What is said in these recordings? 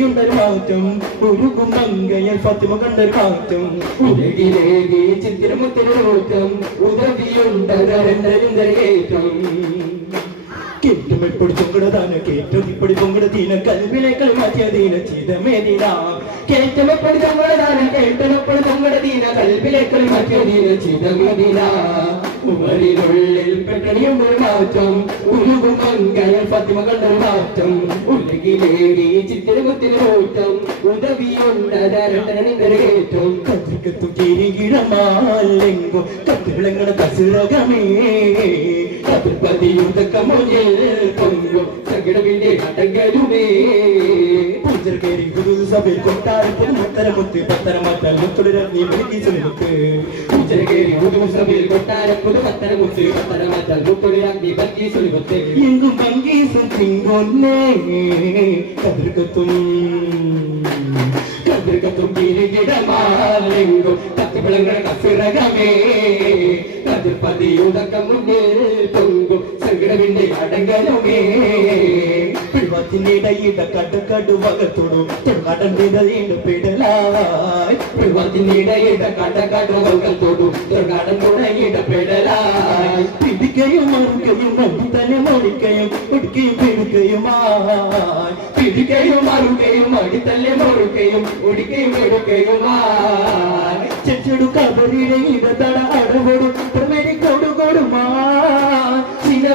കണ്ടൊരു മാറ്റം ഉരുകും മങ്കയൽ ഫാത്തിമ കണ്ടൊരു മാറ്റം ഉലകിലേകി ചിത്തിരമുത്തിരൂറ്റം ഉദവിയുണ്ടരണ്ടരിന്തരേറ്റം കേറ്റും എപ്പൊടി പൊങ്കടതാണ് കേറ്റും ഇപ്പൊടി പൊങ്കട ദീന കൽവിലേക്കൾ മാറ്റിയ ദീന ചിതമേദിന കേറ്റും എപ്പൊടി പൊങ്കടതാണ് കേട്ടും എപ്പൊടി പൊങ്കട ദീന കൽവിലേക്കൾ മാറ്റിയ ദീന ചിതമേദിന ഉമരിനുള്ളിൽ പെട്ടണിയും ഒരു മാറ്റം ഉരുകും മങ്കയൽ ഫാത്തിമ കണ്ടൊരു മാറ്റം ഉലകിലേകി ഉദവിയുണ്ടരണ്ടനിന്റെ കേറ്റം കത്തിക്കത്തു കിരീടമാലെങ്കും കത്തിവിളങ്ങണ കസുരകമേ കതിർപ്പതിയുതക്കമുന്നിൽ പൊങ്കും. തകിടവിന്റെ അടങ്കരുമേ. പൂജർ കേറി ഗുരു സഭയിൽ കൊട്ടാരത്തിൽ മുത്തരമുത്ത് പത്തരമാറ്റാൽ മുത്തുടരങ്ങി മെഴുകി സുനിമുത്ത് പൂജർ കേറി ഗുരു സഭയിൽ കൊട്ടാരപ്പുത് പത്തരമുത്ത് പത്തരമാറ്റാൽ മുത്തുടരങ്ങി ബക്കി സുനിമുത്ത് എങ്കും ഭംഗീസും തിങ്കൊന്നേ കതിർക്കത്തും കതിർക്കത്തും കിരീടമാലെങ്കും കത്തിവിളങ്ങണ കസിറകമേ കതിർപ്പതിയുടക്ക മുന്നിൽ പൊങ്കും സങ്കടവിന്റെ അടങ്കലുമേ. പിഴുവത്തിനിടയിട കടക്കടു വകത്തോടും തൊടാടന്റെ പെടലായി പിഴുവത്തിനിടയിട കടക്കടു വകത്തോടും തൊടാടൻ തുടങ്ങിയിട പെടലായി പിടിക്കയും മറുകയും തന്നെ മറിക്കയും ഒടുക്കയും പിടിക്കയുമായി പിടിക്കയും മറുകയും അടിത്തല്ലേ മറുകയും ഒടിക്കയും എടുക്കയുമായി ചെച്ചെടു കബറിയുടെ ഇടതട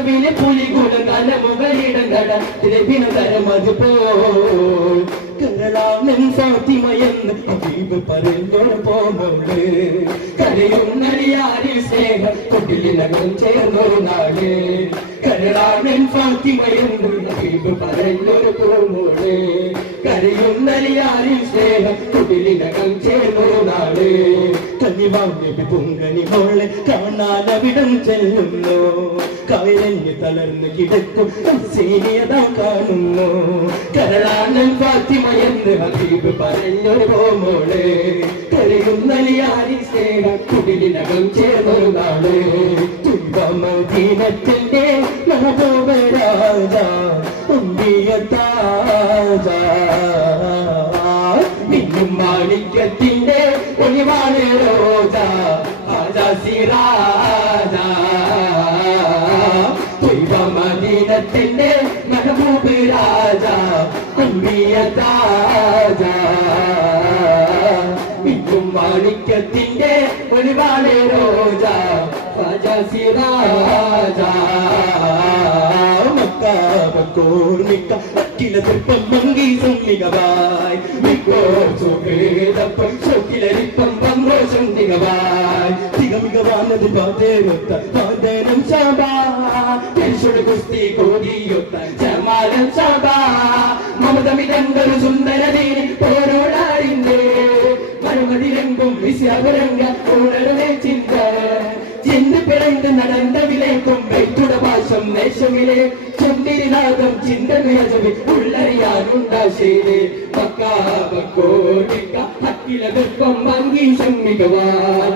ചിലവിലെ പുലികുല കലമുകളിടം കട. തിരവിന തരം അതുപോൽ കരളാമൻ ഫാത്തിമയെന്ന് അബീബ് പറഞ്ഞോട് പോന്നോൾ കരയും നടിയാരിൽ സ്നേഹം കുട്ടിലിനകം ചേർന്നൊരു നാട്. കരളാമൻ ഫാത്തിമയെന്ന് അബീബ് പറഞ്ഞൊരു പോന്നോൾ കരയും നടിയാരിൽ സ്നേഹം കുട്ടിലിനകം ചേർന്നൊരു നാട്. പൊങ്കനി മോളെ കാണാനവിടം ചെല്ലുന്നു. കായലഞ്ഞ് തളർന്ന് കിടക്കും സേനിയതാ കാണുന്നു. കരളാനൻ ഫാത്തിമയെന്ന് ഹബീബ് പറഞ്ഞൊരു മോളെ. കരയുന്ന ലിയാരി സ്നേഹം കുടിലിനകം ചേർന്നൊരു നാളെ തുമ്പമദീനത്തിന്റെ മഹബോബരാജ ഉണ്ടിയ താജ. നിന്നും മാണിക്യത്തിന്റെ ആജാ സിറാജ മദീനത്തിന്റെ മെഹബൂബ് രാജ അമ്പിയ താജ. മിന്നും മാണിക്യത്തിന്റെ ഒളിവാണ് റോജ ആജാ സിറാജ മക്കാബക്കോർമിക്ക അക്കില തൃപ്പം മങ്കി സന്നികവായ് മിക്കോ സുഖേതപ്പം ചൊക്കിലരിപ്പം പങ്കോ സന്നികവായ് ഭഗവാനത് പതേരൊത്ത പതേരം ശബാ തിരിച്ചുട കുസ്തി കോടിയൊത്ത ചമാരം ശബാ മമതമിതങ്കൊരു സുന്ദരതീന് പോരോടാറിന്റെ മറുമതിരങ്കും വിശ്വപുരങ്ക ഉണരുമേ ചിന്ത. ചിന്ത പിടந்து നടന്ന വിലയ്ക്കും വൈത്തുട പാശം ദേശമിലെ ചൊന്നിരിനാഥം ചിന്ത നിരജവി ഉള്ളറിയാനുണ്ടാശേനെ മക്കാവ കോടിക്ക ഹക്കിലകർക്കും ഭംഗീശം മികവാൻ.